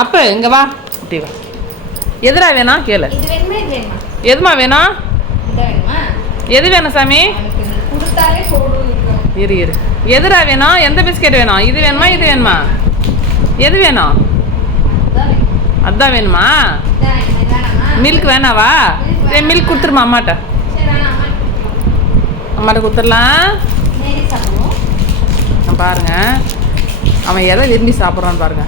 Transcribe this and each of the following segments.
அப்போ இங்கே வா இப்படி வா. எதுடா வேணும் கேளு. எதுமா வேணும்? எது வேணும் சாமி? இரு இரு. எதுடா வேணும்? எந்த பிஸ்கெட் வேணும்? இது வேணுமா இது வேணுமா? எது வேணும்? அதான் வேணுமா? மில்க் வேணாவா? மில்க் கொடுத்துருமா அம்மாட்ட. அம்மாட்ட கொடுத்துடலாம். பாருங்க அவன் எதை விரும்பி சாப்பிட்றான்னு பாருங்க.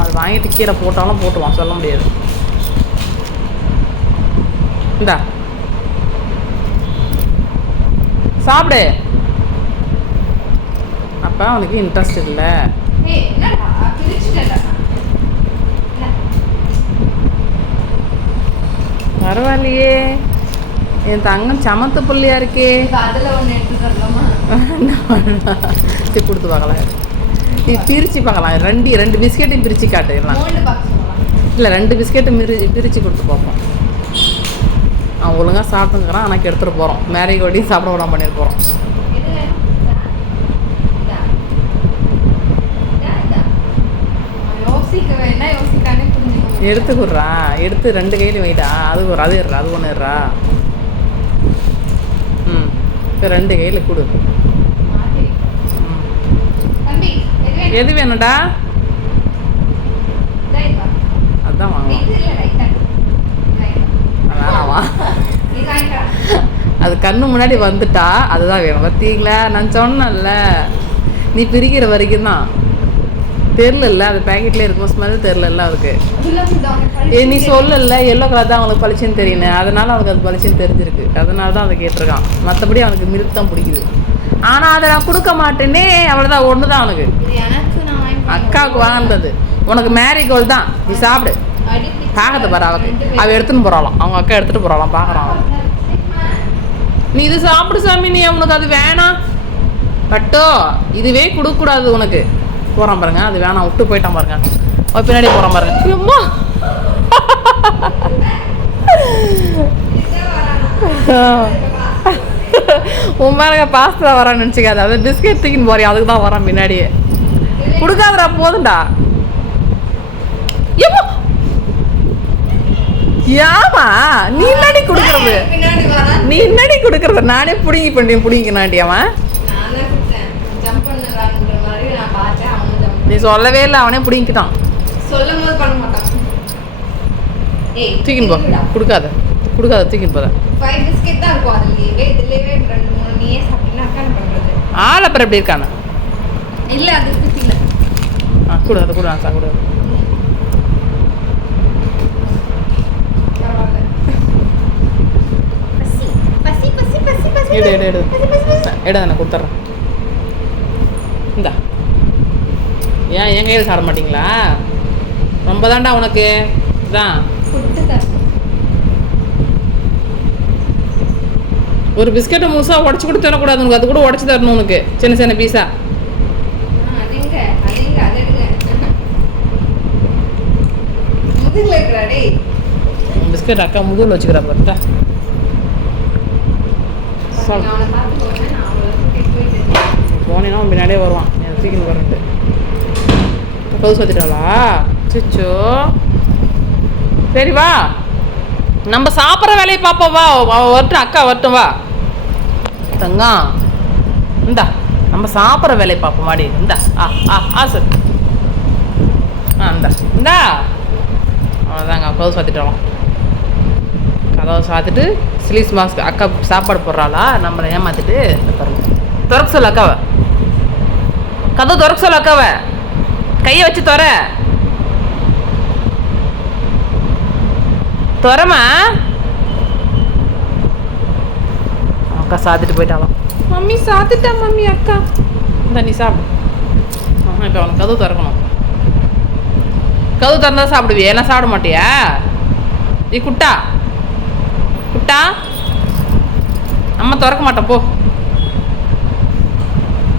அது வாங்கிட்டு கீழே போட்டாலும் போட்டுவான், சொல்ல முடியாது. இந்தா சாப்பிடு. அப்போ அவனுக்கு இன்ட்ரெஸ்ட் இல்லை. பரவாயில்லையே, என் தங்கம் சமத்து பிள்ளையா இருக்கே. கொடுத்து பார்க்கலாம், இது பிரித்து பார்க்கலாம். ரெண்டு பிஸ்கெட்டையும் பிரித்து காட்டுலாம். இல்லை 2 பிஸ்கெட்டும் பிரித்து கொடுத்து பார்ப்போம். அவன் ஒழுங்காக சாப்பிட்டுங்கிறான், எனக்கு எடுத்துகிட்டு போகிறோம். மேரிகோல்டையும் சாப்பிட விடாம பண்ணிட்டு போகிறோம். எடுத்துக்குறா, எடுத்து 2 கையிலும் வைடா. அது இருறா, அது ஒன்று இருறா. இப்போ 2 கையில் கொடு. எது வேணும்டா? அதான் வாங்கலாம். வேணாவா? அது கண்ணு முன்னாடி வந்துட்டா அதுதான் வேணும். பார்த்தீங்களா, நான் சொன்னேன்ல, நீ பிரிக்கிற வரைக்கும் தான். தெரில, அது பேக்கெட்லேயே இருக்கும், ஸ்மெல் தெரில அதுக்கு. நீ சொல்லல எல்லோ கலர் தான் அவனுக்கு பளிச்சுன்னு தெரியணும், அதனால அவனுக்கு அது பளிச்சுன்னு தெரிஞ்சிருக்கு. அதனால தான் அதை கேட்டிருக்கான். மற்றபடி அவனுக்கு மில்க் தான் பிடிக்குது. ஆனால் அதை நான் கொடுக்க மாட்டேனே, அவ்வளோதான். ஒன்று தான் அவனுக்கு. அக்காவுக்கு வாங்கினது. உனக்கு மேரிகோல்டு தான், நீ சாப்பிடு. பார்க்கறது பாரு, அவள் எடுத்துன்னு போகிறாளாம். அவங்க அக்கா எடுத்துகிட்டு போகிறாளாம், பார்க்குறான். நீ இது சாப்பிடு சாமி, நீ அவனுக்கு அது வேணாம். பட்டோ இதுவே கொடுக்கக்கூடாது உனக்கு. போகிறான் பாருங்க, அது வேணாம், விட்டு போயிட்டான் பாருங்க. அவன் பின்னாடி போகிறான் பாருங்க. அம்மா உன் பாருங்க, பாஸ்தா வரான்னு நினச்சிக்காது. அது பிஸ்கெட் தூக்கின்னு போறியா, அதுக்கு தான் வரான் பின்னாடியே. கொடுக்காதடா, போதுண்டா. ஏமா நீ என்னடி கொடுக்கறது? நீ என்னடி கொடுக்கறது? நானே பிடிங்கினாண்டி அவன். நீ சொல்லவே இல்லை, அவனே பிடிங்கிட்டான். தூக்கின்னு போ. கொடுக்காத தூக்கின்னு போத. ஆள் அப்புறம் எப்படி இருக்கானு? இல்லை அது இல்லை. கொடு, அதை கொடு. நான் கொடு. எடு நான் கொடுத்துட்றேன். இந்தா. ஏன் என் கையில் சாப்பிட மாட்டிங்களா? ரொம்ப தாண்டா உனக்கு. இதான் ஒரு பிஸ்கெட்டை முழுசாக உடச்சி கூட தரக்கூடாது உனக்கு. அது கூட உடச்சி தரணும் உனக்கு, சின்ன சின்ன பீஸா. பிஸ்கெட் அக்கா முதுகில் வச்சுக்கிறா பார்த்தா. போனேன்னா அவன் பின்னாடியே வருவான், எனக்கு தூக்கின்னு வரட்டு. கவுஸ் வச்சுட்டாளா? சிச்சோ, சரி வா, நம்ம சாப்பிட்ற வேலையை பார்ப்போம். வா, வரட்டும், அக்கா வரட்டும். வா தங்கம், இந்தா நம்ம சாப்பிட்ற வேலையை பார்ப்போம். மாடி இந்தா. சார் இந்தா. அவ்வளோதாங்க, கவுஸ் பார்த்துட்டோம். கதவை சாத்துட்டு ஸ்லீஸ் மாஸ்க் அக்கா சாப்பாடு போடுறாளா, நம்மளை ஏமாத்திட்டு பாருங்க. திறக்க சொல்ல அக்காவை, கதவு திறக்க சொல்ல அக்காவை. கையை வச்சு துறமா. அக்கா சாத்திட்டு போயிட்டாலும். Mummy சாத்திட்டா mummy. அக்கா இந்த நீ சாப்பிடு. இப்போ அவனுக்கு கதவு திறக்கணும். கதவு திறந்தா சாப்பிடுவியா? எல்லாம் சாப்பிட மாட்டியா? நீ குட்டா அம்மா திறக்க மாட்டேன் போ.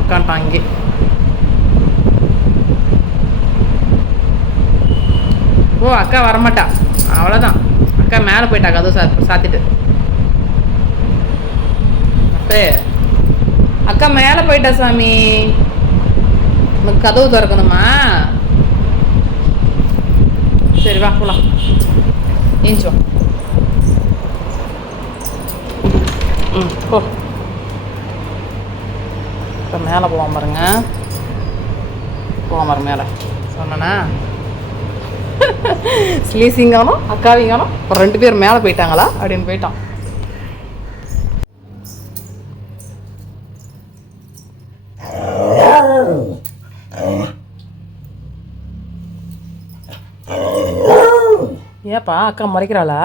உட்காந்துட்டான் இங்கே. ஓ அக்கா வரமாட்டா, அவ்வளோதான். அக்கா மேலே போயிட்டா கதவு சாத்திட்டு. அப்பே அக்கா மேலே போயிட்டா சாமி. உனக்கு கதவு திறக்கணுமா? சரி வா போகலாம். ஏஞ்சி வா. போ. இப்போ மேலே போவான் பாருங்க. போவான் பாருங்க மேலே. சொன்னேன்னா ஸ்லீசிங்கானோ அக்காவிங்கானோ ஒரு 2 பேர் மேலே போயிட்டாங்களா அப்படின்னு போயிட்டான். ஏப்பா அக்கா முறைக்கிறாளா?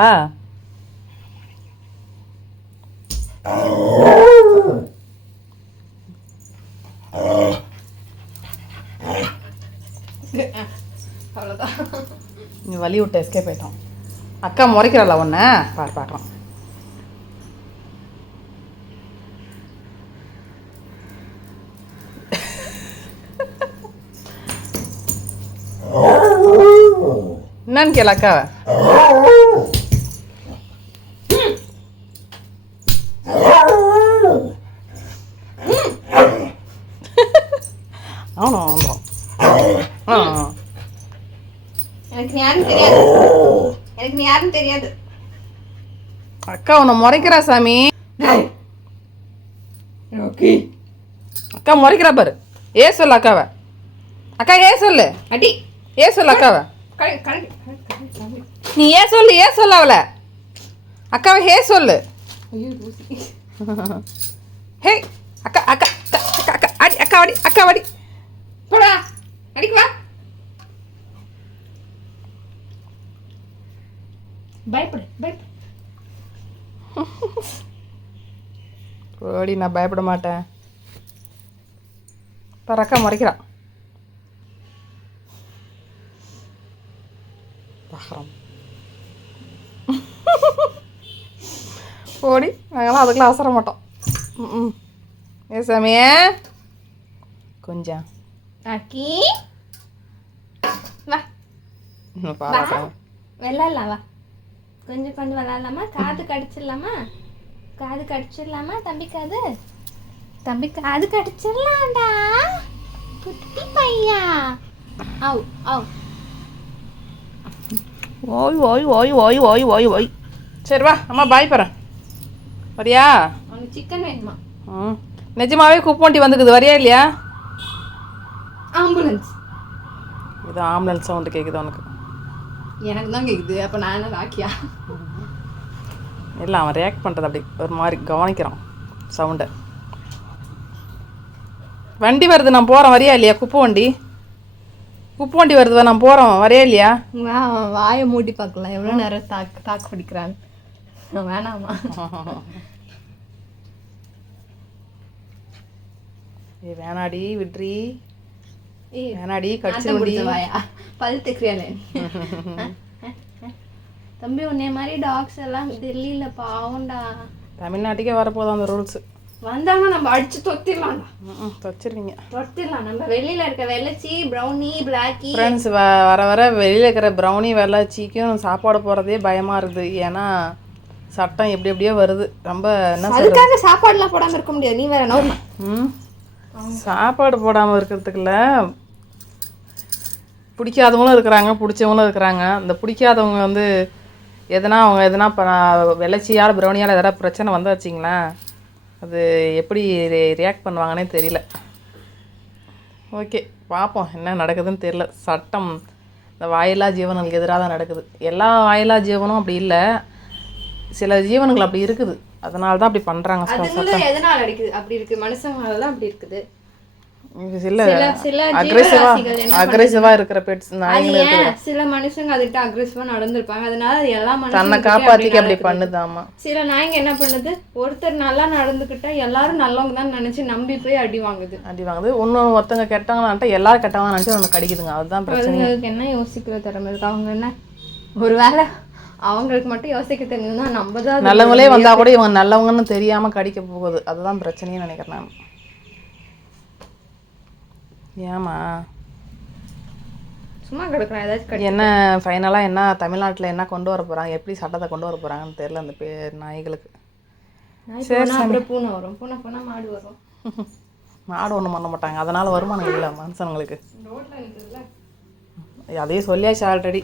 அவ்வளோதான். நீ வலி விட்டு எஸ்கேப் ஆயிட்டோம். அக்கா முறைக்கிறாளா ஒன்று பார்க்கலாம். என்னன்னு கேள அக்காவை. எனக்கு யாரும் தெரியாது. எனக்கு யாரும் தெரியாது. அக்கா உன்னை முறைக்கிறா சாமி. அக்கா முறைக்கிறா பாரு. ஏ சொல்லு அக்காவை. அக்கா ஏ சொல்லு. அடி ஏ சொல்லு அக்காவை. நீ ஏ சொல்லு அவளை. அக்காவை ஹே சொல்லு. ஹே அக்கா அக்கா அக்கா அக்கா அடி அக்கா அடி அக்கா அடி. போடா அடிக்குவா. பயப்படு. ஓடி நான் பயப்பட மாட்டேன். பாரு அக்கா முறைக்கிறான். ஓடி நாங்களாம் அதுக்கெல்லாம் அவசர மாட்டோம். ஏ சாமியே கொஞ்சம் அக்கி வா பாராட்டேன். விளாட்லாம் வா. கொஞ்சம் விளாட்லாமா? காது கடிச்சிடலாமா? தம்பி காது கடிச்சிடலாம்டா குட்டி பையா. ஆவ் ஆவ். ஓய் ஓய் ஓய் ஓய் ஓய் ஓய் ஓய். சரி வா அம்மா பாய் போகிறேன். வரியா? உனக்கு சிக்கன் வேணுமா? நிஜமாவே குப்போண்டி வந்துக்குது. வரியா இல்லையா? ஆம்புலன்ஸ். இது ஆம்புலன்ஸ் சவுண்டு கேட்குது உனக்கு? எனக்கு தான் கேட்குது. அப்போ நான் என்ன ராக்கியா? இல்லை அவன் ரியாக்ட் பண்ணுறது அப்படி ஒரு மாதிரி கவனிக்கிறான் சவுண்டை. வண்டி வருது நான் போகிறேன். வரியா இல்லையா? குப்பை வண்டி வருது நான் போகிறோம். வரையா இல்லையா? வாயை மூடி பார்க்கலாம் எவ்வளோ நேரம் தாக்கு பிடிக்கிறான்னு. வேணாமா? ஏ வேணாடி விட்ரி. வேணாடி கடிச்சு வாயா பல் தைக்கிறியாலே. தம்பி உன்னைய மாதிரி டாக்ஸ் எல்லாம் டெல்லியில் பாவண்டா. தமிழ்நாட்டுக்கே வரப்போதும் அந்த ரூல்ஸு. வந்தாங்க நம்ம அடிச்சு தொத்திடலாம்டா. தொச்சிருவீங்க. தொத்திடலாம். நம்ம வெளியில் இருக்க வெள்ளச்சி ப்ரௌனி பிளாக்கி ஃப்ரெண்ட்ஸ் வர வெளியில் இருக்கிற ப்ரௌனி வெள்ளச்சிக்கும் சாப்பாடு போகிறதே பயமாக இருக்குது. ஏன்னா சட்டம் எப்படியோ வருது. ரொம்ப என்ன அதுக்காக சாப்பாடுலாம் போடாமல் இருக்க முடியாது. நீ வேற நோய். சாப்பாடு போடாமல் இருக்கிறதுக்குள்ள பிடிக்காதவங்களும் இருக்கிறாங்க, பிடிச்சவங்களும் இருக்கிறாங்க. இந்த பிடிக்காதவங்க வந்து அவங்க எதனா இப்போ வெள்ளச்சியால் ப்ரௌனியால் எதனா பிரச்சனை வந்தாச்சுங்களா அது எப்படி ரியாக்ட் பண்ணுவாங்கன்னே தெரியல. ஓகே பார்ப்போம் என்ன நடக்குதுன்னு தெரியல. சட்டம் இந்த வாயில்லா ஜீவனுங்களுக்கு எதிராக தான் நடக்குது. எல்லா வாயில்லா ஜீவனும் அப்படி இல்லை, சில ஜீவனங்கள் அப்படி இருக்குது. அதனால தான் அப்படி பண்ணுறாங்க. சட்டம் எதனால் அடிக்குது அப்படி இருக்குது? மனுஷங்களால தான் அப்படி இருக்குது. அக்ரெசிவா இருக்கிற பெட்ஸ் சில மனுஷங்க அதுக்கிட்ட அக்ரெசிவா நடந்திருப்பாங்க. அதனால எல்லா மனுஷங்க தன்னை காப்பாத்திக்க அப்படி பண்ணுதாமா. சில நாய்ங்க என்ன பண்ணுது, ஒருத்தர் நல்லா நடந்துக்கிட்டா எல்லாரும் நல்லவங்க தான் நினைச்சு நம்பி போய் அடி வாங்குது. இன்னும் ஒருத்தங்க கெட்டவங்களான்ட்டா எல்லாரும் கெட்டவங்க நினைச்சு ஒன்று கடிக்குதுங்க. அதுதான் பிரச்சனை. அதுங்களுக்கு என்ன யோசிக்கிற திறமை இருக்கு? அவங்க என்ன ஒருவேளை அவங்களுக்கு மட்டும் யோசிக்க தெரிஞ்சதுன்னா நம்ம தான் நல்லவங்களே வந்தா கூட இவங்க நல்லவங்கன்னு தெரியாம கடிக்க போகுது. அதுதான் பிரச்சனைன்னு நினைக்கிறேன் நான். ஏமா சும்மா கிடக்குறேன். ஏதாச்சும் என்ன ஃபைனலாக என்ன தமிழ்நாட்டில் என்ன கொண்டு வர போகிறாங்க, எப்படி சட்டத்தை கொண்டு வர போகிறாங்கன்னு தெரியல அந்த நாய்களுக்கு. சரி அப்புறம் பூனை வரும். பூனை மாடு வரும். மாடு ஒன்றும் பண்ண மாட்டாங்க. அதனால் வருமானம் இல்லை மனுஷனுங்களுக்கு. அதையும் சொல்லியாச்சு ஆல்ரெடி.